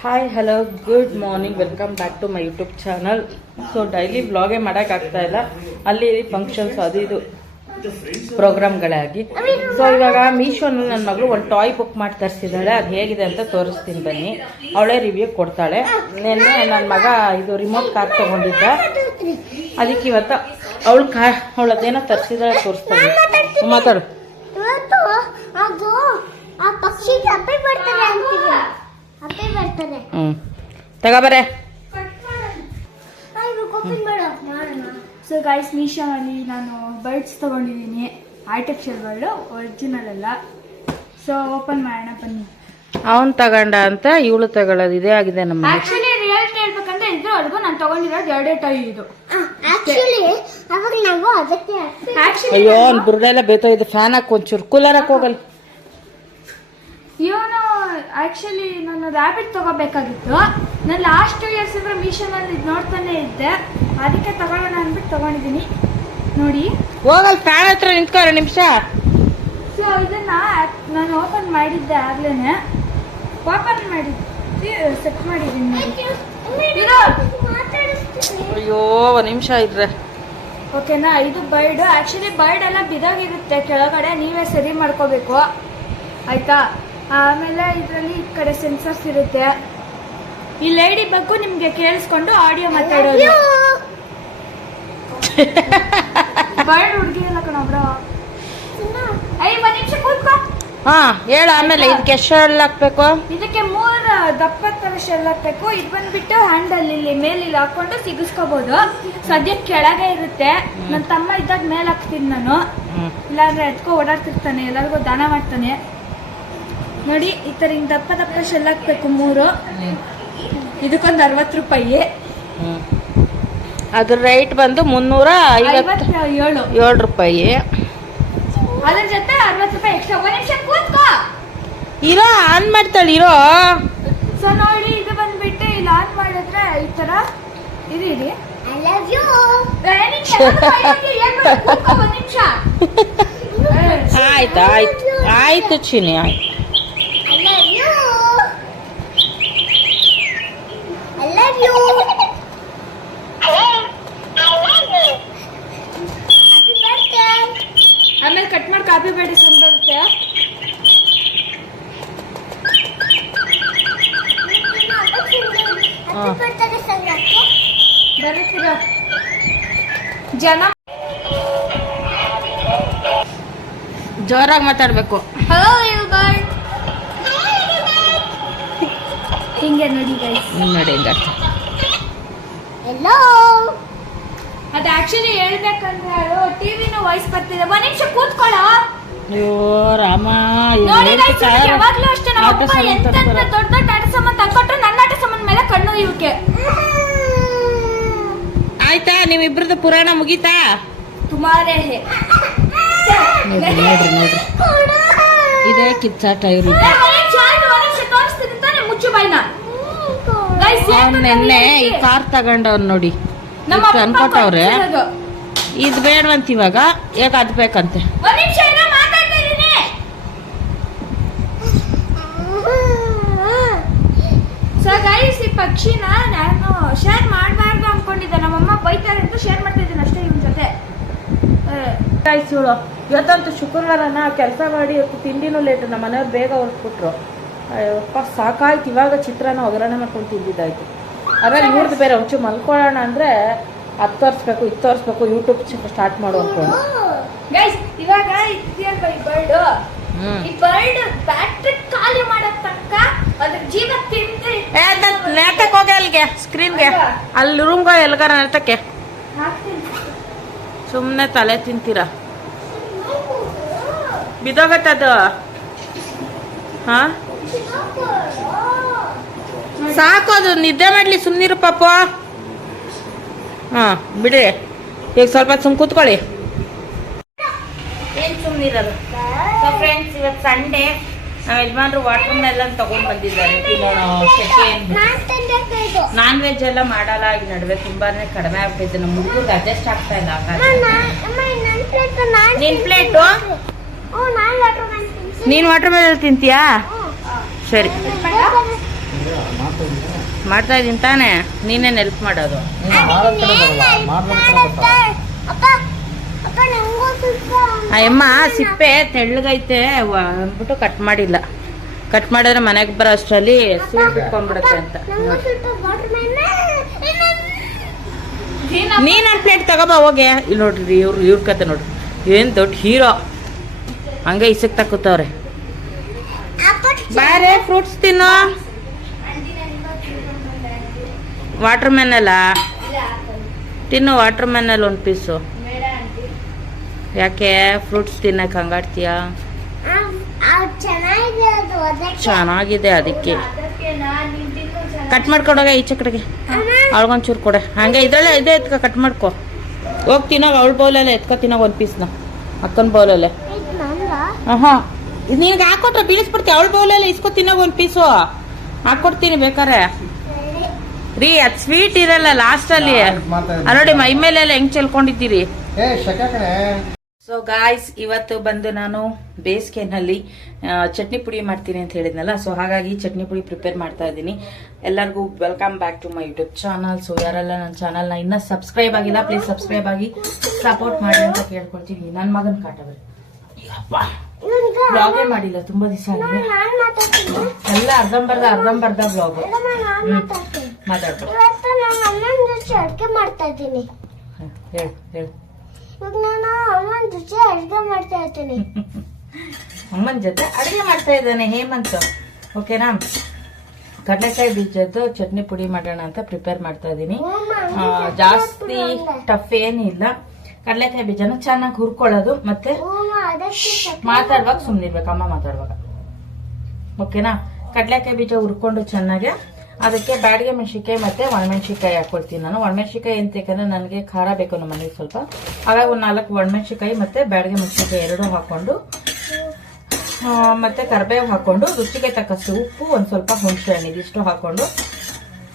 Hi hello good morning, welcome back to my YouTube channel. So daily ವ್ಲಾಗೇ ಮಾಡೋಕ್ಕಾಗ್ತಾ ಇಲ್ಲ, ಅಲ್ಲಿ ಫಂಕ್ಷನ್ಸ್ ಅದು ಇದು ಪ್ರೋಗ್ರಾಮ್ಗಳಾಗಿ. ಸೊ ಇವಾಗ ಮೀಶೋನಲ್ಲಿ ನನ್ನ ಮಗಳು ಒಂದು ಟಾಯ್ ಬುಕ್ ಮಾಡಿ ತರಿಸಿದ್ದಾಳೆ. ಅದು ಹೇಗಿದೆ ಅಂತ ತೋರಿಸ್ತೀನಿ ಬನ್ನಿ, ಅವಳೇ ರಿವ್ಯೂ ಕೊಡ್ತಾಳೆ. ನಿನ್ನೆ ನನ್ನ ಮಗ ಇದು ರಿಮೋಟ್ ಕಾರ್ ತೊಗೊಂಡಿದ್ದ, ಅದಕ್ಕೆ ಇವತ್ತು ಅವಳದೇನೋ ತರಿಸಿದಾಳೆ ತೋರಿಸ್ತಾಳೆ. ಮಾತಾಡು. ತಗೋಬರೆ. ಸೊ ಗೈಸ್, ಮೀಶೋನಲ್ಲಿ ನಾನು ಬರ್ಡ್ಸ್ ತಗೊಂಡಿದ್ದೀನಿ, ಆರ್ಟಿಫಿಷಿಯಲ್ ಬರ್ಡ್, ಒರಿಜಿನಲ್ ಅಲ್ಲ. ಸೊ ಓಪನ್ ಮಾಡೋಣ ಬನ್ನಿ. ಅವನ್ ತಗೊಂಡ ಅಂತ ಇವಳು ತಗೊಳ್ಳೋದು ಇದೇ ಆಗಿದೆ ನಮ್ಮ. ಆಕ್ಚುಲಿ ರಿಯಾಲಿಟಿ ಹೇಳ್ಬೇಕಂದ್ರೆ ಇದ್ರವರೆಗೂ ನಾನು ತಗೊಂಡಿರೋದು 2 ಟೈ ಇದು. ಅಯ್ಯೋ ಅವ್ನು ಬುರ್ಡೆಲ್ಲ ಬೇತೋಯ್ದು. ಫ್ಯಾನ್ ಹಾಕಿ ಒಂಚೂರು, ಕೂಲರ್ ಹಾಕಿ ಹೋಗಲ್ಲ. ಇವನು ಆಕ್ಚುಲಿ ನಾನು ರ್ಯಾಬಿಟ್ ತಗೋಬೇಕಾಗಿತ್ತು. ನಾನು ಲಾಸ್ಟ್ 2 ಇಯರ್ಸ್ ಅಂದ್ರೆ ಮೀಶೋನಲ್ಲಿ ಇದು ನೋಡ್ತಾನೆ ಇದ್ದೆ, ಅದಕ್ಕೆ ತಗೊಳ್ಳೋಣ ಅಂದ್ಬಿಟ್ಟು ತಗೊಂಡಿದ್ದೀನಿ. ನೋಡಿ, ಹೋಗಲ್ ಫ್ಯಾನ್ ಹತ್ರ ನಿಂತ್ಕೋ 2 ನಿಮಿಷ. ಸೊ ಇದನ್ನ ನಾನು ಓಪನ್ ಮಾಡಿದ್ದೆ, ಆಗ್ಲೇನೆ ಓಪನ್ ಮಾಡಿದ್ದೆ, ಸೆಟ್ ಮಾಡಿದ್ದೀನಿ. ಅಯ್ಯೋ 1 ನಿಮಿಷ ಇದ್ರೆ ಓಕೆನಾ. ಇದು ಬರ್ಡ್, ಆಕ್ಚುಲಿ ಬರ್ಡ್ ಎಲ್ಲ ಬಿದೋಗಿರುತ್ತೆ ಕೆಳಗಡೆ, ನೀವೇ ಸರಿ ಮಾಡ್ಕೋಬೇಕು ಆಯ್ತಾ. ಆಮೇಲೆ ಇದರಲ್ಲಿ ಈ ಕಡೆ ಸೆನ್ಸರ್ಸ್ ಇರುತ್ತೆ. ಈ ಲೇಡಿ ಬಗ್ಗೆ ನಿಮ್ಗೆ ಕೇಳಿಸ್ಕೊಂಡು ಆಡಿಯೋ ಮಾತಾಡೋದು. ಬರ್ಡ್ ಹುಡುಗಿ ಎಲ್ಲ ಕಣೊಬ್ರ. 1 ನಿಮಿಷ ಕೂತ್ಕೋ. ಹಾ ಹೇಳು. ಆಮೇಲೆ ಇದಕ್ಕೆ ಎಷ್ಟು ಶೆಲ್ ಹಾಕ್ಬೇಕು? ಇದಕ್ಕೆ 3 ದಪ್ಪತ್ತರ ಶೆಲ್ ಹಾಕ್ಬೇಕು. ಇದು ಬಂದ್ಬಿಟ್ಟು ಹ್ಯಾಂಡಲ್ ಇಲ್ಲಿ ಮೇಲೆ ಇಲ್ಲಿ ಹಾಕೊಂಡು ಸಿಗಿಸ್ಕೋಬಹುದು. ಸದ್ಯಕ್ಕೆ ಕೆಳಗೆ ಇರುತ್ತೆ. ನನ್ನ ತಮ್ಮ ಇದ್ದಾಗ ಮೇಲೆ ಹಾಕ್ತೀನಿ ನಾನು, ಇಲ್ಲಾಂದ್ರೆ ಎತ್ಕೊ ಓಡಾಡ್ತಿರ್ತಾನೆ, ಎಲ್ಲರಿಗೂ ದಾನ ಮಾಡ್ತಾನೆ. ನೋಡಿ, ಈ ತರ ಹಿಂಗ್ ದಪ್ಪ ದಪ್ಪ ಶೆಲ್ ಹಾಕ್ಬೇಕು 3. ಇದಕ್ಕೊಂದು 60 ರೂಪಾಯಿ. ಅದ್ರ ರೇಟ್ ಬಂದು 357 ರೂಪಾಯಿ. ಅದ್ರ ಜೊತೆ 60 ರೂಪಾಯಿ ಎಕ್ಸ್ಟ್ರಾ. 1 ನಿಮಿಷ ಕೂತ್ಕೋ. ಇರೋ ಆನ್ ಮಾಡ್ತಾಳೆ ಇರೋ. ಸೊ ನೋಡಿ, ಇದು ಬಂದ್ಬಿಟ್ಟು ಇಲ್ಲಿ ಆನ್ ಮಾಡಿದ್ರೆ ಈ ತರ ಇರಿ. I love you. 1 ನಿಮಿಷ. ಆಯ್ತು ಆಯ್ತು ಆಯ್ತು ಚಿನಿ, ಆಯ್ತು. ಆಮೇಲೆ ಕಟ್ ಮಾಡಿ ಕಾಪಿ ಬೇಡಿ ಬರುತ್ತೆ. ಬರುತ್ತೀರ ಜನ, ಜೋರಾಗಿ ಮಾತಾಡ್ಬೇಕು. Hello you guys. ಹಿಂಗೆ ನೋಡಿ ಗೈಸ್, ನೋಡಿ ಹಿಂಗ. ಹೆಲೋ. ಅದು ಆಕ್ಚುಲಿ ಹೇಳ್ಬೇಕಂದ್ರೆ ಟಿವಿನ ವಾಯ್ಸ್ ಬರ್ತಿದೆ. 1 ನಿಮಿಷ ಕೂತ್ಕೊಳ್ಳೋ. ಅಯ್ಯೋ ರಾಮ. ನೋಡಿ ಗೈಸ್, ಯಾವಾಗ್ಲೂ ಅಷ್ಟೇ ನಮ್ಮ ಅಪ್ಪ ಎಂತೆಂತ ದೊಡ್ಡ ದೊಡ್ಡ ಆಟ ಸಾಮಾನು ತಂದ್ಕೊಟ್ರು, ನನ್ನ ಆಟ ಸಾಮಾನು ಮೇಲೆ ಕಣ್ಣು ಇವಕ್ಕೆ. ಆಯ್ತಾ ನಿಮ್ಮಿಬ್ರದ್ದು ಪುರಾಣ ಮುಗೀತಾ? ತುಮಾರೇ ಹೇ. ನೋಡ್ರಿ ನೋಡ್ರಿ ನೋಡ್ರಿ, ಇದೇ ಕಿಚ್ಚಾಟ ಇರು. ತೋರಿಸ್ತೀನಿ ತಾನೆ, ಮುಚ್ಚು ಬಾಯ್ನ. ನೆನ್ನೆ ಈ ಕಾರ್ ತಗೊಂಡವ್ರು ನೋಡಿ, ಅನ್ಕೊಟ್ಟವ್ರೆ ಇದು ಬೇಡವಂತ, ಇವಾಗ ಯಾಕೆ ಅದು ಬೇಕಂತೆ. ಸೊ ಗೈಸ್, ಈ ಪಕ್ಷಿನ ನಾನು ಶೇರ್ ಮಾಡಬಾರ್ದು ಅನ್ಕೊಂಡಿದ್ದೆ. ನಮ್ಮಮ್ಮ ಬೈತಾರೆ ಅಂತ ಶೇರ್ ಮಾಡ್ತಾ ಇದ್ದೀನಿ ಅಷ್ಟೇ ಇವನ್ ಜೊತೆ. ಗೈಸ್ ಇವಳು ಇವತ್ತಂತೂ ಶುಕ್ರವಾರನ ಕೆಲಸ ಮಾಡಿ ತಿಂಡಿನೂ ಲೇಟು. ನಮ್ಮ ಮನೆಯವ್ರು ಬೇಗ ಹೊರಟ್ಬಿಟ್ರು. ಅಯ್ಯಪ್ಪ ಸಾಕಾಯ್ತು. ಇವಾಗ ಚಿತ್ರಾನ್ನ ಒಗ್ಗರಣೆ ಮಾಡ್ಕೊಂಡು ತಿಂದಿದ್ದಾಯ್ತು. ಅದ್ರಲ್ಲಿ ಇವ್ರದ್ದು ಬೇರೆ ಒಂಚೂರು ಮಲ್ಕೊಳ್ಳೋಣ ಅಂದರೆ ಅದು ತೋರಿಸ್ಬೇಕು, ಇದು ತೋರಿಸ್ಬೇಕು, ಯೂಟ್ಯೂಬ್ ಸ್ಟಾರ್ಟ್ ಮಾಡು ಅನ್ಕೊಂಡು. ಗೈಸ್ ಇವಾಗ ಬರ್ಡ್, ಈ ಬರ್ಡ್ ಬ್ಯಾಟ್ರಿ ಖಾಲಿ ಮಾಡೋ ತನಕ ಅದ್ರ ಜೀವ ತಿಂದು ನೇತಕ್ಕೆ ಹೋಗಿ ಅಲ್ಲಿಗೆ ಸ್ಕ್ರೀನ್ಗೆ, ಅಲ್ಲಿ ರೂಮ್ಗೋ ಎಲ್ಗಾರ ನೇತಕ್ಕೆ. ಸುಮ್ಮನೆ ತಲೆ ತಿಂತೀರಾ, ಬಿದೋಗತ್ತದು. ಹಾ ಸಾಕು, ಅದು ನಿದ್ದೆ ಮಾಡ್ಲಿ, ಸುಮ್ಮನಿರು ಪಾಪ. ಹಾ ಬಿಡ್ರಿ, ಈಗ ಸ್ವಲ್ಪ ಸುಮ್ ಕೂತ್ಕೊಳ್ಳಿ. ಏನ್ ಸುಮ್ಮನಿರೋದು. ಸೊ ಫ್ರೆಂಡ್ಸ್, ಇವತ್ತು ಸಂಡೇ. ನಮ್ಮ ಯಜಮಾನ್ರು ವಾಟರ್ಮೆಲ್ಲ ತಗೊಂಡ್ ಬಂದಿದ್ದಾರೆ ತಿನ್ನೋಣ. ನಾನ್ ವೆಜ್ ಎಲ್ಲ ಮಾಡಲ್ಲ ಈ ನಡುವೆ, ತುಂಬಾನೇ ಕಡಿಮೆ ಆಗ್ತೈತೆ. ನಮ್ಮ ಹುಡುಗರಿಗೆ ಅಡ್ಜಸ್ಟ್ ಆಗ್ತಾ ಇಲ್ಲ. ನಿನ್ ಪ್ಲೇಟು ನೀನ್ ವಾಟರ್ ಮೆಲನ್ ತಿಂತೀಯಾ? ಸರಿ ಮಾಡ್ತಾ ಇದೀನಿ ತಾನೇ, ನೀನೇನು ಹೆಲ್ಪ್ ಮಾಡೋದು? ಆ ಅಮ್ಮ ಸಿಪ್ಪೆ ತೆಳ್ಳಗೈತೆ ಅಂದ್ಬಿಟ್ಟು ಕಟ್ ಮಾಡಿಲ್ಲ. ಕಟ್ ಮಾಡಿದ್ರೆ ಮನೆಗೆ ಬರೋ ಅಷ್ಟರಲ್ಲಿ ಸೂಟ್ ಬಿಟ್ಕೊಂಡ್ಬಿಡುತ್ತೆ ಅಂತ. ನೀನ್ ಒಂದು ಪ್ಲೇಟ್ ತಗೋಬಾ ಹೋಗಿ. ಇಲ್ಲಿ ನೋಡ್ರಿ ಇವ್ರ ಕತೆ ನೋಡ್ರಿ, ಏನ್ ದೊಡ್ಡ ಹೀರೋ ಹಂಗೆ ಇಸಕ್ ತಕ್ಕೂತವ್ರೆ. ಬಾರೆ ಫ್ರೂಟ್ಸ್ ತಿನ್ನು. ವಾಟರ್ ಮೆನ್ ಅಲ್ಲ ತಿನ್ನು, ವಾಟರ್ ಮೆನ್ ಅಲ್ಲಿ ಒಂದು ಪೀಸು. ಯಾಕೆ ಫ್ರೂಟ್ಸ್ ತಿನ್ನಕ್ಕೆ ಹಂಗಾಡ್ತೀಯ? ಚೆನ್ನಾಗಿದೆ ಅದಕ್ಕೆ. ಕಟ್ ಮಾಡ್ಕೊಂಡೋಗ ಈಚೆ ಕಡೆಗೆ, ಅವಳಿಗೊಂಚೂರು ಕೊಡೆ. ಹಂಗೆ ಇದ್ರಲ್ಲೇ ಇದೇ ಎತ್ಕೊ, ಕಟ್ ಮಾಡ್ಕೊ. ಹೋಗಿ ತಿನ್ನೋಗ ಅವಳ ಬೌಲಲ್ಲೇ ಎತ್ಕೊ ತಿನ್ನೋಗ ಒಂದು ಪೀಸ್ನ, ಅಕ್ಕನ ಬೌಲಲ್ಲೇ. ಹಾಂ ಇದು ನಿನ್ಗೆ ಹಾಕೊಟ್ರೆ ಬೀಳಿಸ್ಬಿಡ್ತೀವಿ. ಅವಳ ಬೌಲಲ್ಲೇ ಇಸ್ಕೊ ತಿನ್ನೋಗ ಒಂದು ಪೀಸು ಹಾಕೊಡ್ತೀನಿ ಬೇಕಾರೆ. ರೀ ಅದು ಸ್ವೀಟ್ ಇರಲ್ಲ ಲಾಸ್ಟಲ್ಲಿ. ನೋಡಿ ಮೈ ಮೇಲೆಲ್ಲ ಹೆಂಗ್ ಚೆಲ್ಕೊಂಡಿದ್ದೀರಿ. ಸೊ ಗಾಯ್ಸ್, ಇವತ್ತು ಬಂದು ನಾನು ಬೇಸಿಗೆನಲ್ಲಿ ಚಟ್ನಿ ಪುಡಿ ಮಾಡ್ತೀನಿ ಅಂತ ಹೇಳಿದ್ನಲ್ಲ, ಸೊ ಹಾಗಾಗಿ ಚಟ್ನಿ ಪುಡಿ ಪ್ರಿಪೇರ್ ಮಾಡ್ತಾ ಇದ್ದೀನಿ. ಎಲ್ಲರಿಗೂ welcome back to my YouTube channel. So ಯಾರೆಲ್ಲ ನನ್ನ ಚಾನಲ್ನ ಇನ್ನೂ ಸಬ್ಸ್ಕ್ರೈಬ್ ಆಗಿಲ್ಲ, ಪ್ಲೀಸ್ ಸಬ್ಸ್ಕ್ರೈಬ್ ಆಗಿ ಸಪೋರ್ಟ್ ಮಾಡಿ ಅಂತ ಕೇಳ್ಕೊಳ್ತೀನಿ. ನನ್ನ ಮಗನ ಕಾಟ ಬರೀ ಬ್ಲಾಗೇ ಮಾಡಿಲ್ಲ, ತುಂಬಾ ದಿವಸ ಆಗಿದೆ. ಎಲ್ಲ ಅರ್ಧಂಬರ್ಧ ಬ್ಲಾಗ್ ಮಾತಾಡ್ತೀನಿ. ಅಡ್ಗೆ ಮಾಡ್ತಾ ಇದ್ದೀನಿ. ಹೇಳು ಹೇಳು. ಇವಾಗ ನಾನು ಅಮ್ಮನ ಜೊತೆ ಅಡ್ಗೆ ಮಾಡ್ತಾ ಇರ್ತೀನಿ. ಅಮ್ಮನ ಜೊತೆ ಅಡುಗೆ ಮಾಡ್ತಾ ಇದ್ದಾನೆ ಹೇಮಂತ್. ಓಕೆನಾ? ಕಡಲೆಕಾಯಿ ಬೀಜದ್ದು ಚಟ್ನಿ ಪುಡಿ ಮಾಡೋಣ ಅಂತ ಪ್ರಿಪೇರ್ ಮಾಡ್ತಾ ಇದ್ದೀನಿ. ಜಾಸ್ತಿ ಟಫ್ ಏನಿಲ್ಲ. ಕಡಲೆಕಾಯಿ ಬೀಜನ ಚೆನ್ನಾಗಿ ಹುರ್ಕೊಳ್ಳೋದು, ಮತ್ತೆ ಮಾತಾಡುವಾಗ ಸುಮ್ಮನಿರ್ಬೇಕು, ಅಮ್ಮ ಮಾತಾಡುವಾಗ. ಓಕೆನಾ? ಕಡಲೆಕಾಯಿ ಬೀಜ ಹುರ್ಕೊಂಡು ಚೆನ್ನಾಗಿ ಅದಕ್ಕೆ ಬ್ಯಾಡಿಗೆ ಮೆಣಸಿನ್ಕಾಯಿ ಮತ್ತೆ ಒಣಮೆಣಸಿನ್ಕಾಯಿ ಹಾಕೊಳ್ತೀನಿ ನಾನು. ಒಣಮೆಣಸಿನ್ಕಾಯಿ ಎಂತಕ್ಕಂದ್ರೆ ನನಗೆ ಖಾರ ಬೇಕು ನಮ್ಮ ಮನೆಗೆ ಸ್ವಲ್ಪ, ಹಾಗಾಗಿ ಒಂದು 4 ಒಣಮೆಣಸಿನ್ಕಾಯಿ ಮತ್ತೆ ಬ್ಯಾಡಿಗೆ ಮೆಣಸಿನ್ಕಾಯಿ 2 ಹಾಕೊಂಡು, ಮತ್ತೆ ಕರಿಬೇವು ಹಾಕೊಂಡು, ರುಚಿಗೆ ತಕ್ಕಷ್ಟು ಉಪ್ಪು, ಒಂದು ಸ್ವಲ್ಪ ಹುಣಸೆ ಹಣ್ಣು, ಇದಿಷ್ಟು ಹಾಕೊಂಡು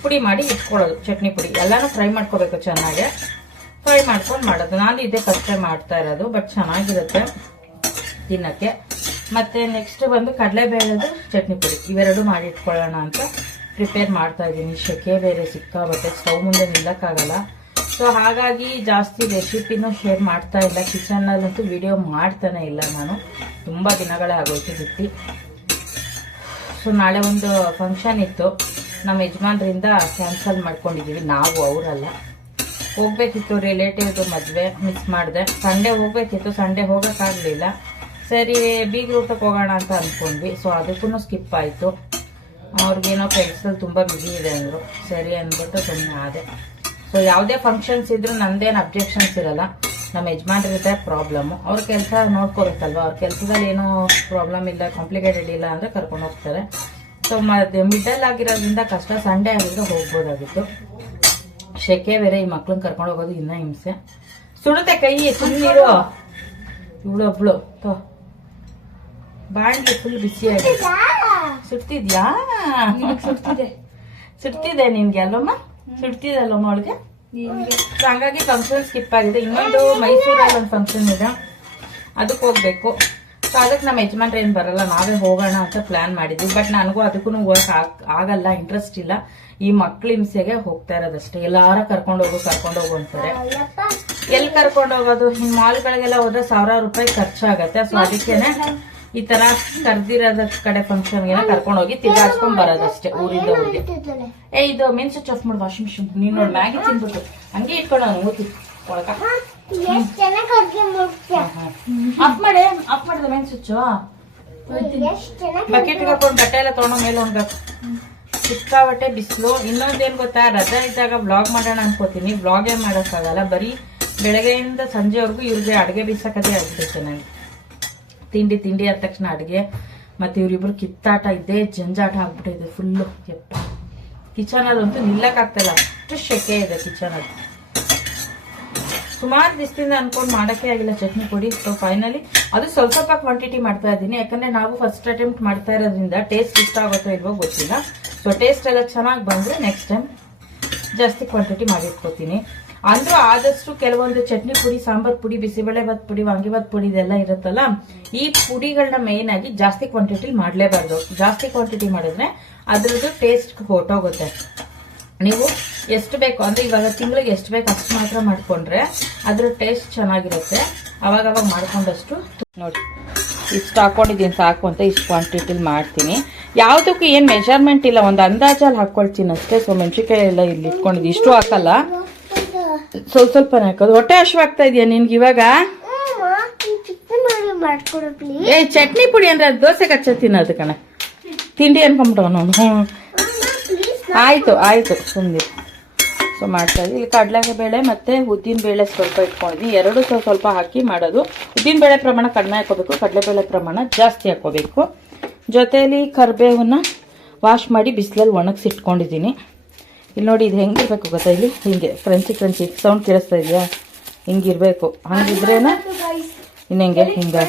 ಪುಡಿ ಮಾಡಿ ಇಟ್ಕೊಳ್ಳೋದು. ಚಟ್ನಿ ಪುಡಿ ಎಲ್ಲಾನು ಫ್ರೈ ಮಾಡ್ಕೋಬೇಕು, ಚೆನ್ನಾಗಿ ಫ್ರೈ ಮಾಡ್ಕೊಂಡು ಮಾಡೋದು. ನಾನು ಇದೇ ಫಸ್ಟ್ ಟೈಮ್ ಮಾಡ್ತಾ ಇರೋದು, ಬಟ್ ಚೆನ್ನಾಗಿರುತ್ತೆ ತಿನ್ನಕ್ಕೆ. ಮತ್ತೆ ನೆಕ್ಸ್ಟ್ ಬಂದು ಕಡಲೆಬೇಳೆದು ಚಟ್ನಿ ಪುಡಿ, ಇವೆರಡು ಮಾಡಿ ಇಟ್ಕೊಳ್ಳೋಣ ಅಂತ ಪ್ರಿಪೇರ್ ಮಾಡ್ತಾ ಇದ್ದೀನಿ. ಶೆಕೆ ಬೇರೆ ಸಿಕ್ಕಾಬಟ್ಟೆ, ಸ್ಟವ್ ಮುಂದೆ ನಿಲ್ಲಕ್ಕಾಗಲ್ಲ. ಸೊ ಹಾಗಾಗಿ ಜಾಸ್ತಿ ರೆಸಿಪಿನೂ ಶೇರ್ ಮಾಡ್ತಾ ಇಲ್ಲ. ಕಿಚನ್ನಲ್ಲಂತೂ ವಿಡಿಯೋ ಮಾಡ್ತಾನೆ ಇಲ್ಲ ನಾನು, ತುಂಬ ದಿನಗಳೇ ಆಗೋಯ್ತು ಬಿಟ್ಟು. ಸೊ ನಾಳೆ ಒಂದು ಫಂಕ್ಷನ್ ಇತ್ತು, ನಮ್ಮ ಯಜಮಾನ್ರಿಂದ ಕ್ಯಾನ್ಸಲ್ ಮಾಡ್ಕೊಂಡಿದ್ದೀವಿ ನಾವು, ಅವರಲ್ಲ. ಹೋಗ್ಬೇಕಿತ್ತು, ರಿಲೇಟಿವ್ದು ಮದುವೆ, ಮಿಸ್ ಮಾಡಿದೆ. ಸಂಡೇ ಹೋಗ್ಬೇಕಿತ್ತು, ಸಂಡೇ ಹೋಗೋಕ್ಕಾಗಲಿಲ್ಲ. ಸರಿ ಬೀಗ್ರ ಊಟಕ್ಕೆ ಹೋಗೋಣ ಅಂತ ಅಂದ್ಕೊಂಡ್ವಿ. ಸೊ ಅದಕ್ಕೂ ಸ್ಕಿಪ್ ಆಯಿತು. ಅವ್ರಿಗೇನೋ ಕೆಲಸದಲ್ಲಿ ತುಂಬ ಬ್ಯುಸಿ ಇದೆ ಅಂದರು. ಸರಿ ಅಂದ್ಬಿಟ್ಟು ಸುಮ್ಮನೆ ಆದೆ. ಸೊ ಯಾವುದೇ ಫಂಕ್ಷನ್ಸ್ ಇದ್ರೂ ನಂದೇನು ಅಬ್ಜೆಕ್ಷನ್ಸ್ ಇರಲ್ಲ. ನಮ್ಮ ಯಜಮಾನ್ರಿದೆ ಪ್ರಾಬ್ಲಮ್ಮು, ಅವ್ರ ಕೆಲಸ ನೋಡ್ಕೋಬೇಕಲ್ವ. ಅವ್ರ ಕೆಲಸದಲ್ಲಿ ಏನೋ ಪ್ರಾಬ್ಲಮ್ ಇಲ್ಲ, ಕಾಂಪ್ಲಿಕೇಟೆಡ್ ಇಲ್ಲ ಅಂದರೆ ಕರ್ಕೊಂಡು ಹೋಗ್ತಾರೆ. ಸೊ ಮಿಡಲ್ ಆಗಿರೋದ್ರಿಂದ ಕಷ್ಟ. ಸಂಡೇ ಆಗಿದ್ರೆ ಹೋಗ್ಬೋದಾಗಿತ್ತು. ಶೆಕೆ ಬೇರೆ, ಈ ಮಕ್ಳನ್ನ ಕರ್ಕೊಂಡು ಹೋಗೋದು ಇನ್ನೂ ಹಿಂಸೆ. ಸುಡುತ್ತೆ ಕೈ, ಸುಮ್ಮನಿರು. ಇವಳೊಬ್ಳು ಬಾಂಡ್ಲಿ ಫುಲ್ ಬಿಸಿಯಾಗಿ ಸುಡ್ತಿದ್ಯಾ? ಸುಡ್ತಿದೆ ನಿನ್ಗೆ ಅಲ್ಲಮ್ಮ? ಸುಡ್ತಿದಲ್ಲಮ್ಮ ಅವಳಿಗೆ. ಹಂಗಾಗಿ ಫಂಕ್ಷನ್ ಸ್ಕಿಪ್ ಆಗಿದೆ. ಇನ್ನೊಂದು ಮೈಸೂರಲ್ಲಿ ಒಂದು ಫಂಕ್ಷನ್ ಇದೆ, ಅದಕ್ಕೆ ಹೋಗ್ಬೇಕು. ಸೊ ಅದಕ್ಕೆ ನಮ್ಮ ಯಜಮಾನ್ರು ಏನು ಬರಲ್ಲ, ನಾವೇ ಹೋಗೋಣ ಅಂತ ಪ್ಲಾನ್ ಮಾಡಿದ್ವಿ. ಬಟ್ ನನಗೂ ಅದಕ್ಕೂ ಹೋಗಕ್ ಆಗಲ್ಲ, ಇಂಟ್ರೆಸ್ಟ್ ಇಲ್ಲ. ಈ ಮಕ್ಳ ಹಿಂಸೆಗೆ ಹೋಗ್ತಾ ಇರೋದಷ್ಟೇ. ಎಲ್ಲಾರ ಕರ್ಕೊಂಡು ಹೋಗು ಅಂತಾರೆ. ಎಲ್ಲಿ ಕರ್ಕೊಂಡು ಹೋಗೋದು? ಈ ಮಾಲ್ಗಳಿಗೆಲ್ಲ ಹೋದ್ರೆ 1000 ರೂಪಾಯಿ ಖರ್ಚಾಗತ್ತೆ. ಸೊ ಅದಕ್ಕೇನೆ ಈ ತರ ಕರ್ದಿರೋದ ಕಡೆ ಫಂಕ್ಷನ್ಗೆಲ್ಲ ಕರ್ಕೊಂಡು ಹೋಗಿ ತಿರ್ಗಾಡ್ಸ್ಕೊಂಡ್ ಬರೋದಷ್ಟೇ ಊರಿಂದ ಊರಿಗೆ. ಇದು ಮೇನ್ ಸ್ವಿಚ್ ಆಫ್ ಮಾಡಿ, ವಾಷಿಂಗ್ ಮಿಷಿನ್. ನೀನ್ ನೋಡಿ ಮ್ಯಾಗಿ ತಿನ್ಬಿಟ್ಟು ಹಂಗೆ ಇಟ್ಕೊಂಡು ಊತಿ ಒಳಗ ಆಫ್ ಮಾಡಿದ ಮೇನ್ ಸ್ವಿಚ್. ಬಕೆಟ್ ಹಾಕೊಂಡು ಬಟ್ಟೆ ಎಲ್ಲ ತೊಗೊಂಡು ಮೇಲೆ ಒಣಗಾಕು. ಸಿಕ್ಕಾಬಟ್ಟೆ ಬಿಸಿಲು. ಇನ್ನೊಂದೇನ್ ಗೊತ್ತಾ, ರಜಾ ಇದ್ದಾಗ ಬ್ಲಾಗ್ ಮಾಡೋಣ ಅನ್ಕೋತೀನಿ, ಬ್ಲಾಗ್ ಏನ್ ಮಾಡೋಕ್ಕಾಗಲ್ಲ. ಬರೀ ಬೆಳಗ್ಗೆಯಿಂದ ಸಂಜೆವರೆಗೂ ಇವ್ರಿಗೆ ಅಡುಗೆ ಬೀಸಕದೇ ಆಗ್ಬಿಡುತ್ತೆ ನನಗೆ. ತಿಂಡಿ ಆದ ತಕ್ಷಣ ಅಡುಗೆ, ಮತ್ತೆ ಇವ್ರಿಬ್ರು ಕಿತ್ತಾಟ, ಇದ್ದೇ ಜಂಜಾಟ ಆಗ್ಬಿಟ್ಟಿದೆ ಫುಲ್ಲು. ಯಪ್ಪ, ಕಿಚನಲ್ಲಂತೂ ನಿಲ್ಲಕ್ಕಾಗ್ತಿಲ್ಲ, ಅಷ್ಟು ಶೆಕೆ ಇದೆ ಕಿಚನಲ್ಲಿ. ಸುಮಾರು ದಿವಸದಿಂದ ಅನ್ಕೊಂಡು ಮಾಡೋಕ್ಕೆ ಆಗಿಲ್ಲ ಚಟ್ನಿ ಪುಡಿ. ಸೊ ಫೈನಲಿ ಅದು ಸ್ವಲ್ಪ ಕ್ವಾಂಟಿಟಿ ಮಾಡ್ತಾ ಇದ್ದೀನಿ, ಯಾಕಂದ್ರೆ ನಾವು ಫಸ್ಟ್ ಅಟೆಂಪ್ಟ್ ಮಾಡ್ತಾ ಇರೋದ್ರಿಂದ ಟೇಸ್ಟ್ ಇಷ್ಟ ಆಗುತ್ತೋ ಇಲ್ವೋ ಗೊತ್ತಿಲ್ಲ. ಸೊ ಟೇಸ್ಟ್ ಎಲ್ಲ ಚೆನ್ನಾಗಿ ಬಂದರೆ ನೆಕ್ಸ್ಟ್ ಟೈಮ್ ಜಾಸ್ತಿ ಕ್ವಾಂಟಿಟಿ ಮಾಡಿಟ್ಕೋತೀನಿ. ಅಂದ್ರೂ ಆದಷ್ಟು ಕೆಲವೊಂದು ಚಟ್ನಿ ಪುಡಿ, ಸಾಂಬಾರ್ ಪುಡಿ, ಬಿಸಿಬೇಳೆಭಾತ್ ಪುಡಿ, ವಾಂಗಿಭಾತ್ ಪುಡಿ ಇದೆಲ್ಲ ಇರುತ್ತಲ್ಲ, ಈ ಪುಡಿಗಳನ್ನ ಮೇನ್ ಆಗಿ ಜಾಸ್ತಿ ಕ್ವಾಂಟಿಟಿ ಮಾಡಲೇಬಾರ್ದು. ಜಾಸ್ತಿ ಕ್ವಾಂಟಿಟಿ ಮಾಡಿದ್ರೆ ಅದ್ರದ್ದು ಟೇಸ್ಟ್ ಹೊಟ್ಟೋಗುತ್ತೆ. ನೀವು ಎಷ್ಟು ಬೇಕು ಅಂದ್ರೆ ಇವಾಗ ತಿಂಗಳಿಗೆ ಎಷ್ಟು ಬೇಕು ಅಷ್ಟು ಮಾತ್ರ ಮಾಡ್ಕೊಂಡ್ರೆ ಅದ್ರ ಟೇಸ್ಟ್ ಚೆನ್ನಾಗಿರುತ್ತೆ. ಅವಾಗ ಮಾಡ್ಕೊಂಡಷ್ಟು ನೋಡಿ ಇಷ್ಟು ಹಾಕೊಂಡಿದ್ದೀನಿ ಸಾಕು ಅಂತ ಇಷ್ಟು ಕ್ವಾಂಟಿಟಿಲಿ ಮಾಡ್ತೀನಿ. ಯಾವುದಕ್ಕೂ ಏನು ಮೆಜರ್ಮೆಂಟ್ ಇಲ್ಲ, ಒಂದು ಅಂದಾಜಲ್ಲಿ ಹಾಕ್ಕೊಳ್ತೀನಿ ಅಷ್ಟೇ. ಸೊ ಮೆಣಸಿನ್ಕಾಯಿ ಎಲ್ಲ ಇಲ್ಲಿ ಇಟ್ಕೊಂಡಿದ್ದೀನಿ, ಇಷ್ಟು ಹಾಕಲ್ಲ, ಸ್ವಲ್ಪನೇ ಹಾಕೋದು. ಹೊಟ್ಟೆ ಹಶ್ವಾಗ್ತಾ ಇದೆಯಾ ನಿನ್ಗೆ ಇವಾಗ? ಏ ಚಟ್ನಿ ಪುಡಿ ಅಂದ್ರೆ ಅದು ದೋಸೆ ಕಚ್ಚ ತಿನ್ನೋದು ಕಣ, ತಿಂಡಿ ಅನ್ಕೊಂಬಿಟ್ಟವ ನಾನು. ಆಯ್ತು ಸುಮ್ಮನೆ. ಸೊ ಮಾಡ್ತಾ ಇದ್ದೀವಿ. ಇಲ್ಲಿ ಕಡಲೆಬೇಳೆ ಮತ್ತು ಉದ್ದಿನಬೇಳೆ ಸ್ವಲ್ಪ ಇಟ್ಕೊಂಡಿದ್ದೀನಿ, ಎರಡು ಸ್ವಲ್ಪ ಹಾಕಿ ಮಾಡೋದು. ಉದ್ದಿನಬೇಳೆ ಪ್ರಮಾಣ ಕಡಿಮೆ ಹಾಕೋಬೇಕು, ಕಡಲೆಬೇಳೆ ಪ್ರಮಾಣ ಜಾಸ್ತಿ ಹಾಕೋಬೇಕು. ಜೊತೆಯಲ್ಲಿ ಕರಿಬೇವನ್ನ ವಾಶ್ ಮಾಡಿ ಬಿಸಿಲಲ್ಲಿ ಒಣಗಿಸಿ ಇಟ್ಕೊಂಡಿದ್ದೀನಿ. ಇಲ್ಲಿ ನೋಡಿ ಇದು ಹೆಂಗಿರ್ಬೇಕು ಗೊತ್ತಾ, ಇಲ್ಲಿ ಹಿಂಗೆ ಕ್ರಂಚಿ ಸೌಂಡ್ ಕೇಳಿಸ್ತಾ ಇದೆಯಾ? ಹಿಂಗಿರ್ಬೇಕು. ಹಂಗಿದ್ರೇನ ಇನ್ನೆಂಗೆ ಹಿಂಗೆ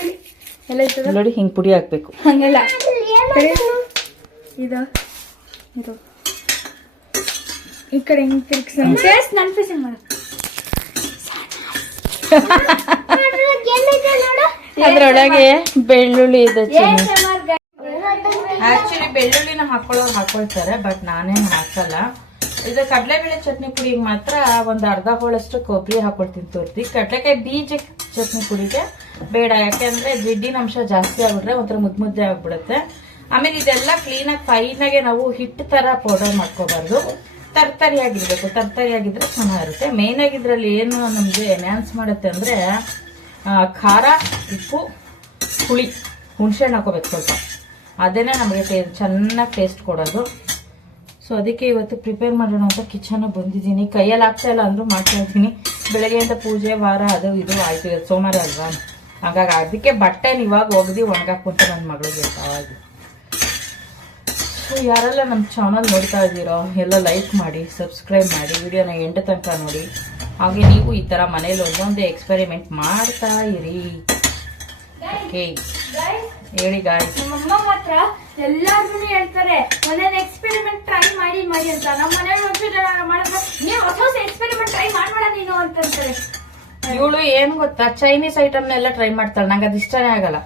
ನೋಡಿ ಹಿಂಗೆ ಪುಡಿ ಹಾಕ್ಬೇಕು. ಹಂಗೆಲ್ಲ ಇದು ಈ ಕಡೆ ಹಿಂಗೆ ತಿರ್ಗಿಸಿ ನನ್ನ ಫೇಸಿಂಗ್ ಮಾಡು. ಅದ್ರೊಳಗೆ ಬೆಳ್ಳುಳ್ಳಿ ಇದೆ. ಆಕ್ಚುಲಿ ಬೆಳ್ಳುಳ್ಳಿನ ಹಾಕೊಳ್ಳೋರು ಹಾಕೊಳ್ತಾರೆ, ಬಟ್ ನಾನೇನು ಹಾಕಲ್ಲ. ಇದು ಕಡಲೆಬೇಳೆ ಚಟ್ನಿ ಪುಡಿಗೆ ಮಾತ್ರ ಒಂದು ಅರ್ಧ ಹೋಳಷ್ಟು ಕೊಬ್ಬರಿ ಹಾಕೊಳ್ತೀನಿ ತೋರ್ತಿ. ಕಡಲೆಕಾಯಿ ಬೀಜ ಚಟ್ನಿ ಪುಡಿಗೆ ಬೇಡ, ಯಾಕೆಂದ್ರೆ ಜಿಡ್ಡಿನ ಅಂಶ ಜಾಸ್ತಿ ಆಗ್ಬಿಟ್ರೆ ಒಂಥರ ಮುದ್ದೆ ಆಗ್ಬಿಡುತ್ತೆ. ಆಮೇಲೆ ಇದೆಲ್ಲ ಕ್ಲೀನಾಗಿ ಫೈನಾಗೆ ನಾವು ಹಿಟ್ಟು ತರ ಪೌಡರ್ ಮಾಡ್ಕೋಬಾರ್ದು, ತರ್ತರಿಯಾಗಿರ್ಬೇಕು. ತರ್ತರಿಯಾಗಿದ್ರೆ ಚೆನ್ನಾಗಿರುತ್ತೆ. ಮೇನ್ ಆಗಿ ಇದ್ರಲ್ಲಿ ಏನು ನಮ್ಗೆ ಎನ್ಹಾನ್ಸ್ ಮಾಡುತ್ತೆ ಅಂದ್ರೆ ಖಾರ, ಉಪ್ಪು, ಹುಳಿ, ಹುಣಸೆಹಣ್ಣು ಹಾಕೋಬೇಕು ಸ್ವಲ್ಪ. ಅದೇನೆ ನಮಗೆ ಚೆನ್ನಾಗಿ ಟೇಸ್ಟ್ ಕೊಡೋದು. ಸೊ ಅದಕ್ಕೆ ಇವತ್ತು ಪ್ರಿಪೇರ್ ಮಾಡೋಣ ಅಂತ ಕಿಚನ್ ಬಂದಿದ್ದೀನಿ. ಕೈಯಲ್ಲಿ ಆಗ್ತಾ ಇಲ್ಲ ಅಂದ್ರೂ ಮಾಡ್ತಾ ಇದ್ದೀನಿ. ಬೆಳಗ್ಗೆಯಿಂದ ಪೂಜೆ ವಾರ ಅದು ಇದು ಆಯ್ತು. ಇವತ್ತು ಸೋಮವಾರ ಅಲ್ವಾ, ಹಾಗಾಗಿ ಅದಕ್ಕೆ ಬಟ್ಟೆನ ಇವಾಗ ಒಗ್ದು ಒಣಗಾಕೊಂತ ನನ್ನ ಮಗಳಿಗೆ ಅವಾಗ. ಸೊ ಯಾರೆಲ್ಲ ನಮ್ಮ ಚಾನಲ್ ನೋಡ್ತಾ ಇದ್ದೀರೋ ಎಲ್ಲ ಲೈಕ್ ಮಾಡಿ, ಸಬ್ಸ್ಕ್ರೈಬ್ ಮಾಡಿ, ವಿಡಿಯೋನ ಎಂಟು ತನಕ ನೋಡಿ. ಹಾಗೆ ನೀವು ಈ ಥರ ಮನೇಲಿ ಒಂದೊಂದು ಎಕ್ಸ್ಪೆರಿಮೆಂಟ್ ಮಾಡ್ತಾ ಇರಿ. ಓಕೆ ಹೇಳಿ ಗಾಯ್ಸ್. ನಮ್ಮಮ್ಮ ಮಾತ್ರ ಎಲ್ಲಾದ್ರೂ ಹೇಳ್ತಾರೆ ಒಂದೊಂದು ಎಕ್ಸ್ಪೆರಿಮೆಂಟ್ ಟ್ರೈ ಮಾಡಿ ಅಂತ. ನಮ್ಮ ಮನೇಲಿ ಮಾಡಿದ್ರೆ ನೀವು ಹೊಸ ಎಕ್ಸ್ಪೆರಿಮೆಂಟ್ ಟ್ರೈ ಮಾಡ್ಬೇಡ ನೀನು ಅಂತಂತಾರೆ. ಇವಳು ಏನ್ ಗೊತ್ತಾ, ಚೈನೀಸ್ ಐಟಮ್ ಎಲ್ಲ ಟ್ರೈ ಮಾಡ್ತಾಳೆ. ನಂಗೆ ಅದು ಇಷ್ಟನೇ ಆಗಲ್ಲ.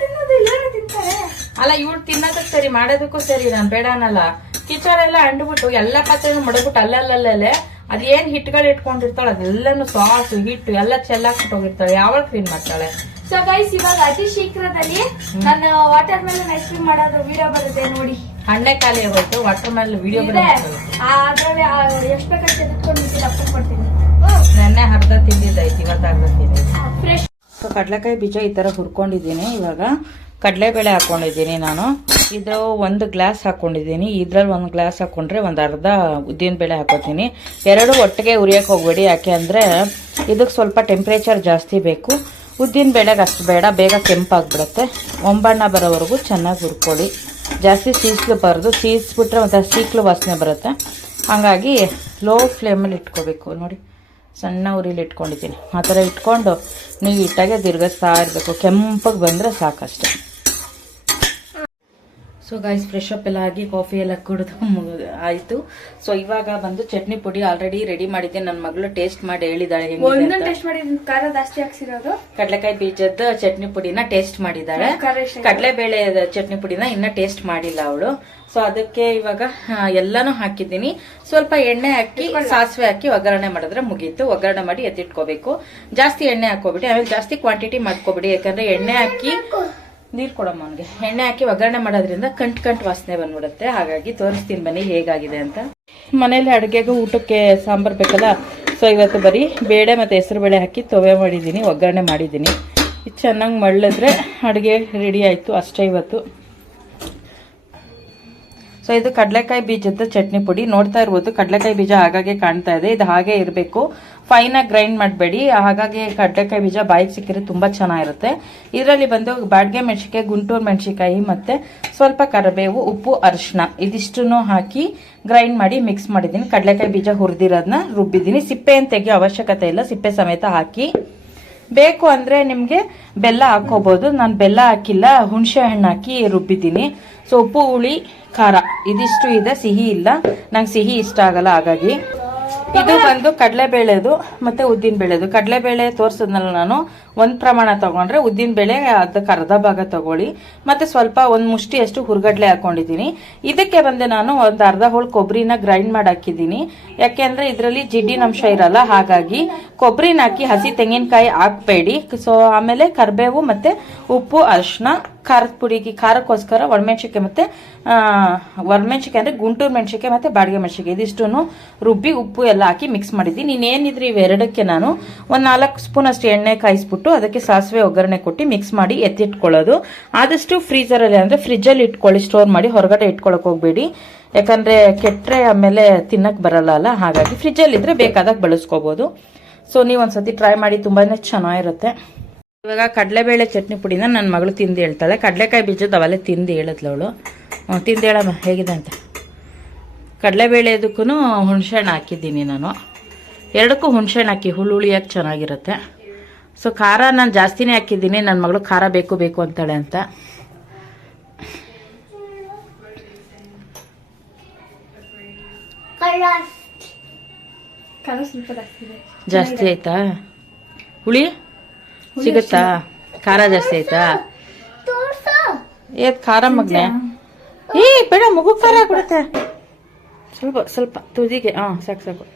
ತಿನ್ನೋದು ಎಲ್ಲರೂ ತಿಂತಾರೆ. ಅಲ್ಲ ಇವಳು ತಿನ್ನೋದಕ್ಕೆ ಸರಿ, ಮಾಡೋದಕ್ಕೂ ಸರಿ, ನಾನು ಬೇಡ ಅನ್ನಲ್ಲ. ಕಿಚನ್ ಎಲ್ಲ ಅಂಡ್ಬಿಟ್ಟು ಎಲ್ಲ ಪಾತ್ರೆನೂ ಮಡಗ್ಬಿಟ್ಟು ಅಲ್ಲಲ್ಲೇ ಅದೇನ್ ಹಿಟ್ಟುಗಳು ಇಟ್ಕೊಂಡಿರ್ತಾಳೆ ಅದೆಲ್ಲನು ಸಾಸು ಹಿಟ್ಟು ಎಲ್ಲ ಚೆಲ್ಲಾಕ್ಬಿಟ್ಟು ಹೋಗಿರ್ತಾಳೆ. ಯಾವಾಗ ಕ್ಲೀನ್ ಮಾಡ್ತಾಳೆ? ಸೊ ಗೈಸ್ ಇವಾಗ ಅತಿ ಶೀಘ್ರದಲ್ಲಿ ನನ್ನ ವಾಟರ್ ಮೆಲನ್ ಐಸ್ ಕ್ರೀಮ್ ಮಾಡೋದು ವಿಡಿಯೋ ಬರುತ್ತೆ ನೋಡಿ. ಹಣ್ಣೆ ಖಾಲಿ ಆಗೋಯ್ತು, ವಾಟರ್ ಮೆಲನ್ ವಿಡಿಯೋ ಅದ್ರಲ್ಲಿ ಎಷ್ಟು ಬೇಕಾದ್ರೆ ತೆಗೆದುಕೊಂಡು ಕೊಡ್ತೀನಿ. ನೆನ್ನೆ ಅರ್ಧ ತಿಂದಿದ್ದಾಯ್ತು, ಇವತ್ತು ಅರ್ಧ ತಿಂದಿದ್ದೆ. ಫ್ರೆಶ್. ಸೊ ಕಡಲೆಕಾಯಿ ಬೀಜ ಈ ತರ ಹುರ್ಕೊಂಡಿದ್ದೀನಿ. ಇವಾಗ ಕಡಲೆಬೇಳೆ ಹಾಕೊಂಡಿದ್ದೀನಿ ನಾನು. ಇದು 1 ಗ್ಲಾಸ್ ಹಾಕೊಂಡಿದ್ದೀನಿ. ಇದ್ರಲ್ಲಿ 1 ಗ್ಲಾಸ್ ಹಾಕೊಂಡ್ರೆ ಒಂದು ಅರ್ಧ ಉದ್ದಿನ ಬೇಳೆ ಹಾಕೋತೀನಿ. ಎರಡು ಒಟ್ಟಿಗೆ ಉರಿಯಕ್ಕೆ ಹೋಗ್ಬೇಡಿ, ಯಾಕೆ ಅಂದರೆ ಇದಕ್ಕೆ ಸ್ವಲ್ಪ ಟೆಂಪ್ರೇಚರ್ ಜಾಸ್ತಿ ಬೇಕು. ಉದ್ದಿನ ಬೇಳೆಗೆ ಅಷ್ಟು ಬೇಡ, ಬೇಗ ಕೆಂಪಾಗ್ಬಿಡುತ್ತೆ. ಒಂಬಣ್ಣ ಬರೋವರೆಗೂ ಚೆನ್ನಾಗಿ ಹುರ್ಕೊಳ್ಳಿ. ಜಾಸ್ತಿ ಸೀಸ್ಲಬಾರ್ದು, ಸೀಸ್ಬಿಟ್ರೆ ಒಂಥರ ಸೀಕ್ಲು ವಾಸನೆ ಬರುತ್ತೆ. ಹಾಗಾಗಿ ಲೋ ಫ್ಲೇಮಲ್ಲಿ ಇಟ್ಕೋಬೇಕು. ನೋಡಿ ಸಣ್ಣ ಉರಿಲಿ ಇಟ್ಕೊಂಡಿದ್ದೀನಿ. ಆ ಥರ ಇಟ್ಕೊಂಡು ನೀಟಾಗೆ ತಿರ್ಗಿಸ್ತಾ ಇರಬೇಕು. ಕೆಂಪಗೆ ಬಂದರೆ ಸಾಕಷ್ಟೆ. ಸೊ ಗೈಸ್ ಫ್ರೆಶ್ ಅಪ್ ಎಲ್ಲ ಆಗಿ ಕಾಫಿ ಎಲ್ಲ ಕುಡಿದು ಆಯಿತು. ಸೊ ಇವಾಗ ಬಂದು ಚಟ್ನಿ ಪುಡಿ ಆಲ್ರೆಡಿ ರೆಡಿ ಮಾಡಿದ್ದೀನಿ. ನನ್ನ ಮಗಳು ಟೇಸ್ಟ್ ಮಾಡಿ ಹೇಳಿದಾಳೆ ಖಾರ ಜಾಸ್ತಿ ಹಾಕ್ಸಿರೋದು. ಕಡಲೆಕಾಯಿ ಬೀಜದ ಚಟ್ನಿ ಪುಡಿನ ಟೇಸ್ಟ್ ಮಾಡಿದ್ದಾಳೆ. ಕಡಲೆಬೇಳೆ ಚಟ್ನಿ ಪುಡಿನ ಇನ್ನ ಟೇಸ್ಟ್ ಮಾಡಿಲ್ಲ ಅವಳು. ಸೊ ಅದಕ್ಕೆ ಇವಾಗ ಎಲ್ಲಾನು ಹಾಕಿದ್ದೀನಿ. ಸ್ವಲ್ಪ ಎಣ್ಣೆ ಹಾಕಿ ಸಾಸಿವೆ ಹಾಕಿ ಒಗ್ಗರಣೆ ಮಾಡಿದ್ರೆ ಮುಗೀತು. ಒಗ್ಗರಣೆ ಮಾಡಿ ಎತ್ತಿಟ್ಕೋಬೇಕು. ಜಾಸ್ತಿ ಎಣ್ಣೆ ಹಾಕೋಬಿಡಿ, ಆಮೇಲೆ ಜಾಸ್ತಿ ಕ್ವಾಂಟಿಟಿ ಮಾಡ್ಕೋಬಿಡಿ. ಯಾಕಂದ್ರೆ ಎಣ್ಣೆ ಹಾಕಿ ನೀರು ಕೊಡಮ್ಮ ಅವನಿಗೆ. ಎಣ್ಣೆ ಹಾಕಿ ಒಗ್ಗರಣೆ ಮಾಡೋದ್ರಿಂದ ಕಂಟ್ ವಾಸನೆ ಬಂದ್ಬಿಡುತ್ತೆ. ಹಾಗಾಗಿ ತೋರಿಸ್ತೀನಿ ಬನ್ನಿ ಹೇಗಾಗಿದೆ ಅಂತ. ಮನೇಲಿ ಅಡುಗೆಗೂ ಊಟಕ್ಕೆ ಸಾಂಬಾರು ಬೇಕಲ್ಲ. ಸೊ ಇವತ್ತು ಬರೀ ಬೇಳೆ ಮತ್ತು ಹೆಸರು ಬೇಳೆ ಹಾಕಿ ತೊವೆ ಮಾಡಿದ್ದೀನಿ, ಒಗ್ಗರಣೆ ಮಾಡಿದ್ದೀನಿ. ಇದು ಚೆನ್ನಾಗಿ ಮಳ್ಳಿದ್ರೆ ಅಡುಗೆ ರೆಡಿ ಆಯಿತು ಅಷ್ಟೇ ಇವತ್ತು. ಸೊ ಇದು ಕಡಲೆಕಾಯಿ ಬೀಜದ ಚಟ್ನಿ ಪುಡಿ. ನೋಡ್ತಾ ಇರ್ಬೋದು ಕಡಲೆಕಾಯಿ ಬೀಜ ಹಾಗಾಗಿ ಕಾಣ್ತಾ ಇದೆ. ಇದು ಹಾಗೆ ಇರಬೇಕು, ಫೈನಾಗಿ ಗ್ರೈಂಡ್ ಮಾಡಬೇಡಿ. ಹಾಗಾಗಿ ಕಡಲೆಕಾಯಿ ಬೀಜ ಬಾಯಿಗೆ ಸಿಕ್ಕಿದ್ರೆ ತುಂಬ ಚೆನ್ನಾಗಿರುತ್ತೆ. ಇದರಲ್ಲಿ ಬಂದು ಬಾಡಿಗೆ ಮೆಣಸಿಕಾಯಿ, ಗುಂಟೂರು ಮೆಣಸಿಕಾಯಿ ಮತ್ತು ಸ್ವಲ್ಪ ಕರಿಬೇವು, ಉಪ್ಪು, ಅರಿಶಿನ ಇದಿಷ್ಟನ್ನು ಹಾಕಿ ಗ್ರೈಂಡ್ ಮಾಡಿ ಮಿಕ್ಸ್ ಮಾಡಿದ್ದೀನಿ. ಕಡಲೆಕಾಯಿ ಬೀಜ ಹುರಿದಿರೋದನ್ನ ರುಬ್ಬಿದ್ದೀನಿ. ಸಿಪ್ಪೆಯನ್ನು ತೆಗಿಯೋ ಅವಶ್ಯಕತೆ ಇಲ್ಲ, ಸಿಪ್ಪೆ ಸಮೇತ ಹಾಕಿ. ಬೇಕು ಅಂದರೆ ನಿಮಗೆ ಬೆಲ್ಲ ಹಾಕೋಬೋದು. ನಾನು ಬೆಲ್ಲ ಹಾಕಿಲ್ಲ, ಹುಣಸೆ ಹಣ್ಣು ಹಾಕಿ ರುಬ್ಬಿದ್ದೀನಿ. ಸೊ ಉಪ್ಪು, ಹುಳಿ, ಖಾರ ಇದಿಷ್ಟು ಇದೆ, ಸಿಹಿ ಇಲ್ಲ. ನಂಗೆ ಸಿಹಿ ಇಷ್ಟ ಆಗಲ್ಲ. ಹಾಗಾಗಿ ಇದು ಬಂದು ಕಡಲೆಬೇಳೆದು ಮತ್ತೆ ಉದ್ದಿನ ಬೇಳೆದು. ಕಡಲೆಬೇಳೆ ತೋರ್ಸದ್ನಲ್ಲ ನಾನು, ಒಂದ್ ಪ್ರಮಾಣ ತಗೊಂಡ್ರೆ ಉದ್ದಿನ ಬೇಳೆ ಅದಕ್ಕೆ ಅರ್ಧ ಭಾಗ ತಗೊಳ್ಳಿ. ಮತ್ತೆ ಸ್ವಲ್ಪ ಒಂದ್ ಮುಷ್ಟಿಯಷ್ಟು ಹುರ್ಗಡ್ಲೆ ಹಾಕೊಂಡಿದ್ದೀನಿ. ಇದಕ್ಕೆ ಬಂದೆ ನಾನು ಒಂದ್ ಅರ್ಧ ಹೋಳು ಕೊಬ್ಬರಿನ ಗ್ರೈಂಡ್ ಮಾಡಿ ಹಾಕಿದ್ದೀನಿ. ಯಾಕೆಂದ್ರೆ ಇದರಲ್ಲಿ ಜಿಡ್ಡಿನ ಅಂಶ ಇರಲ್ಲ, ಹಾಗಾಗಿ ಕೊಬ್ಬರಿನ ಹಾಕಿ ಹಸಿ ತೆಂಗಿನಕಾಯಿ ಹಾಕ್ಬೇಡಿ. ಸೊ ಆಮೇಲೆ ಕರ್ಬೇವು ಮತ್ತೆ ಉಪ್ಪು, ಅರಿಶಿನ, ಖಾರದ ಪುಡಿಗೆ ಖಾರಕ್ಕೋಸ್ಕರ ಒಣಮೆಣ್ಸಿಕಾಯಿ ಮತ್ತೆ ಒಣಮೆಣ್ಸಿಕಾಯಿ ಅಂದ್ರೆ ಗುಂಟೂರು ಮೆಣಸಿಕಾಯಿ ಮತ್ತೆ ಬಾಡಿಗೆ ಮೆಣಸಿಕಾಯಿ ಇದಿಷ್ಟು ರುಬ್ಬಿ ಉಪ್ಪು ಎಲ್ಲ ಹಾಕಿ ಮಿಕ್ಸ್ ಮಾಡಿದ್ದೀನಿ. ನೀನೇನಿದ್ರೆ ಇವೆರಡಕ್ಕೆ ನಾನು ಒಂದು 4 ಸ್ಪೂನ್ ಅಷ್ಟು ಎಣ್ಣೆ ಕಾಯಿಸ್ಬಿಟ್ಟು ಅದಕ್ಕೆ ಸಾಸಿವೆ ಒಗ್ಗರಣೆ ಕೊಟ್ಟು ಮಿಕ್ಸ್ ಮಾಡಿ ಎತ್ತಿಟ್ಕೊಳ್ಳೋದು. ಆದಷ್ಟು ಫ್ರೀಜರಲ್ಲಿ ಅಂದ್ರೆ ಫ್ರಿಜ್ಜಲ್ಲಿ ಇಟ್ಕೊಳ್ಳಿ, ಸ್ಟೋರ್ ಮಾಡಿ, ಹೊರಗಡೆ ಇಟ್ಕೊಳಕ್ ಹೋಗ್ಬೇಡಿ. ಯಾಕಂದ್ರೆ ಕೆಟ್ಟರೆ ಆಮೇಲೆ ತಿನ್ನಕ್ ಬರಲ್ಲ ಅಲ್ಲ, ಹಾಗಾಗಿ ಫ್ರಿಜ್ಜಲ್ಲಿ ಇದ್ರೆ ಬೇಕಾದಾಗ ಬಳಸ್ಕೋಬಹುದು. ಸೊ ನೀವೊಂದ್ಸತಿ ಟ್ರೈ ಮಾಡಿ, ತುಂಬಾನೇ ಚೆನ್ನಾಗಿರುತ್ತೆ. ಇವಾಗ ಕಡಲೆಬೇಳೆ ಚಟ್ನಿ ಪುಡಿನ ನನ್ನ ಮಗಳು ತಿಂದು ಹೇಳ್ತಾಳೆ. ಕಡಲೆಕಾಯಿ ಬೀಜದ ಅವೆಲ್ಲ ತಿಂದು ಹೇಳತ್ಲ ಅವಳು. ತಿಂದು ಹೇಳಮ್ಮ ಹೇಗಿದೆ ಅಂತ. ಕಡಲೆಬೇಳೆ ಇದಕ್ಕೂ ಹುಣಸೆಹಣ್ಣು ಹಾಕಿದ್ದೀನಿ ನಾನು. ಎರಡಕ್ಕೂ ಹುಣಸೆಹಣ್ಣು ಹಾಕಿ ಹುಳಿಯಾಗಿ ಚೆನ್ನಾಗಿರುತ್ತೆ. ಸೊ ಖಾರ ನಾನು ಜಾಸ್ತಿನೇ ಹಾಕಿದ್ದೀನಿ, ನನ್ನ ಮಗಳು ಖಾರ ಬೇಕು ಬೇಕು ಅಂತಾಳೆ ಅಂತ. ಜಾಸ್ತಿ ಆಯ್ತಾ? ಹುಳಿ ಸಿಗುತ್ತಾ? ಖಾರ ಜಾಸ್ತಿ ಆಯ್ತಾ? ಏತ್ ಖಾರ ಮಗ್ನೆ? ಏ ಬೇಡ, ಮಗು ಖಾರ ಆಗ್ಬಿಡುತ್ತೆ. ಸ್ವಲ್ಪ ಸ್ವಲ್ಪ ತುದಿಗೆ. ಸಾಕು ಸಾಕು.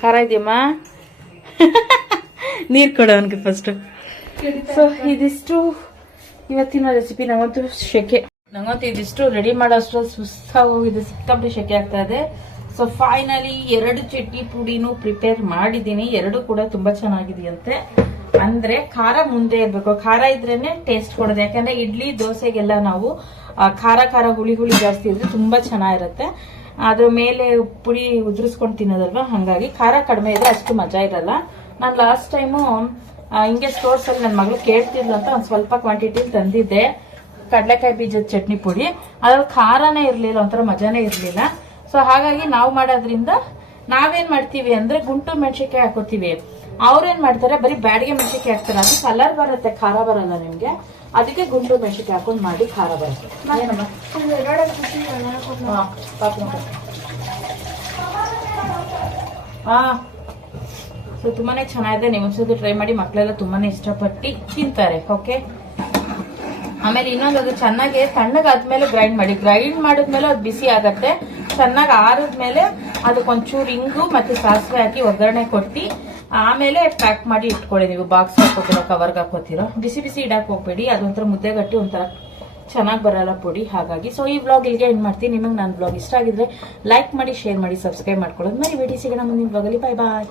ಖಾರ ಇದೆಯಮ್ಮ? ನೀರು ಕೊಡು ಅವನಿಗೆ ಫಸ್ಟ್. ಸೊ ಇದಿಷ್ಟು ಇವತ್ತಿನ ರೆಸಿಪಿ. ನಂಗಂತೂ ಇದಿಷ್ಟು ರೆಡಿ ಮಾಡೋಷ್ಟ್ರಲ್ಲಿ ಸುಸ್ತಾಗೋಗಿದೆ, ಸಿಕ್ಕಾಪಟ್ಟೆ ಶೆಕೆ ಆಗ್ತಾ ಇದೆ. ಸೊ ಫೈನಲಿ 2 ಚಟ್ನಿ ಪುಡಿನೂ ಪ್ರಿಪೇರ್ ಮಾಡಿದ್ದೀನಿ. 2 ಕೂಡ ತುಂಬಾ ಚೆನ್ನಾಗಿದೆಯಂತೆ. ಅಂದ್ರೆ ಖಾರ ಮುಂದೆ ಇರ್ಬೇಕು, ಖಾರ ಇದ್ರೇನೆ ಟೇಸ್ಟ್ ಕೊಡೋದು. ಯಾಕಂದ್ರೆ ಇಡ್ಲಿ ದೋಸೆಗೆಲ್ಲ ನಾವು ಖಾರ ಖಾರ ಹುಳಿ ಹುಳಿ ಜಾಸ್ತಿ ಇದ್ರೆ ತುಂಬಾ ಚೆನ್ನಾಗಿರುತ್ತೆ. ಅದ್ರ ಮೇಲೆ ಪುಡಿ ಉದುರಿಸ್ಕೊಂಡು ತಿನ್ನೋದಲ್ವಾ, ಹಂಗಾಗಿ ಖಾರ ಕಡಿಮೆ ಇದ್ರೆ ಅಷ್ಟು ಮಜಾ ಇರಲ್ಲ. ನಾನು ಲಾಸ್ಟ್ ಟೈಮು ಹಿಂಗೆ ಸ್ಟೋರ್ಸ್ ಅಲ್ಲಿ ನನ್ನ ಮಗಳು ಕೇಳ್ತಿದ್ಲು ಅಂತ ಒಂದ್ ಸ್ವಲ್ಪ ಕ್ವಾಂಟಿಟಿ ತಂದಿದ್ದೆ ಕಡಲೆಕಾಯಿ ಬೀಜದ ಚಟ್ನಿ ಪುಡಿ. ಅದ್ರಲ್ಲಿ ಖಾರನೇ ಇರ್ಲಿಲ್ಲ, ಒಂಥರ ಮಜಾನೇ ಇರ್ಲಿಲ್ಲ. ಸೊ ಹಾಗಾಗಿ ನಾವು ಮಾಡೋದ್ರಿಂದ ನಾವೇನ್ ಮಾಡ್ತೀವಿ ಅಂದ್ರೆ ಗುಂಟೂರು ಮೆಣಸಿಕಾಯಿ ಹಾಕೋತೀವಿ. ಅವ್ರೇನ್ ಮಾಡ್ತಾರೆ ಬರೀ ಬ್ಯಾಡಿಗೆ ಮೆಣಸಿಕಾಯಿ ಹಾಕ್ತಾರೆ. ಅದು ಕಲರ್ ಬರುತ್ತೆ, ಖಾರ ಬರಲ್ಲ ನಿಮ್ಗೆ. ಅದಕ್ಕೆ ಗುಂಟೂರು ಮೆಣಸಿಕಾಯಿ ಹಾಕೊಂಡು ಮಾಡಿ ಖಾರ ಬರುತ್ತೆ. ಸೊ ತುಂಬಾನೇ ಚೆನ್ನಾಗಿದೆ. ನೀವು ಒಂದ್ಸತಿ ಟ್ರೈ ಮಾಡಿ, ಮಕ್ಕಳೆಲ್ಲ ತುಂಬಾನೇ ಇಷ್ಟಪಟ್ಟು ತಿಂತಾರೆ. ಓಕೆ, ಆಮೇಲೆ ಇನ್ನೊಂದು, ಅದು ಚೆನ್ನಾಗಿ ತಣ್ಣಗಾದ್ಮೇಲೆ ಗ್ರೈಂಡ್ ಮಾಡಿ. ಗ್ರೈಂಡ್ ಮಾಡಿದ್ಮೇಲೆ ಅದು ಬಿಸಿ ಆಗತ್ತೆ. ಚೆನ್ನಾಗಿ ಆರಿದ್ಮೇಲೆ ಅದಕ್ಕೊಂಚೂರು ಇಂಗು ಮತ್ತೆ ಸಾಸಿವೆ ಹಾಕಿ ಒಗ್ಗರಣೆ ಕೊಟ್ಟು ಆಮೇಲೆ ಪ್ಯಾಕ್ ಮಾಡಿ ಇಟ್ಕೊಳ್ಳಿ. ನೀವು ಬಾಕ್ಸ್ ಹಾಕೋತಿರೋ, ಕವರ್ಗೆ ಹಾಕೋತಿರೋ, ಬಿಸಿ ಬಿಸಿ ಇಡಕ್ ಹೋಗ್ಬೇಡಿ. ಅದೊಂಥರ ಮುದ್ದೆ ಗಟ್ಟಿ ಒಂಥರ ಚೆನ್ನಾಗಿ ಬರಲ್ಲ ಪುಡಿ. ಹಾಗಾಗಿ ಸೊ ಈ ವ್ಲಾಗ್ ಇಲ್ಲಿಗೆ ಎಂಡ್ ಮಾಡ್ತೀನಿ. ನಿಮಗೆ ನನ್ನ ವ್ಲಾಗ್ ಇಷ್ಟ ಆಗಿದ್ರೆ ಲೈಕ್ ಮಾಡಿ, ಶೇರ್ ಮಾಡಿ, ಸಬ್ಸ್ಕ್ರೈಬ್ ಮಾಡ್ಕೊಳ್ಳೋದು ಮರಿಬೇಡಿ. ಸಿಗೋಣ ಮುಂದಿನ ವ್ಲಾಗಲ್ಲಿ. ಬಾಯ್ ಬಾಯ್.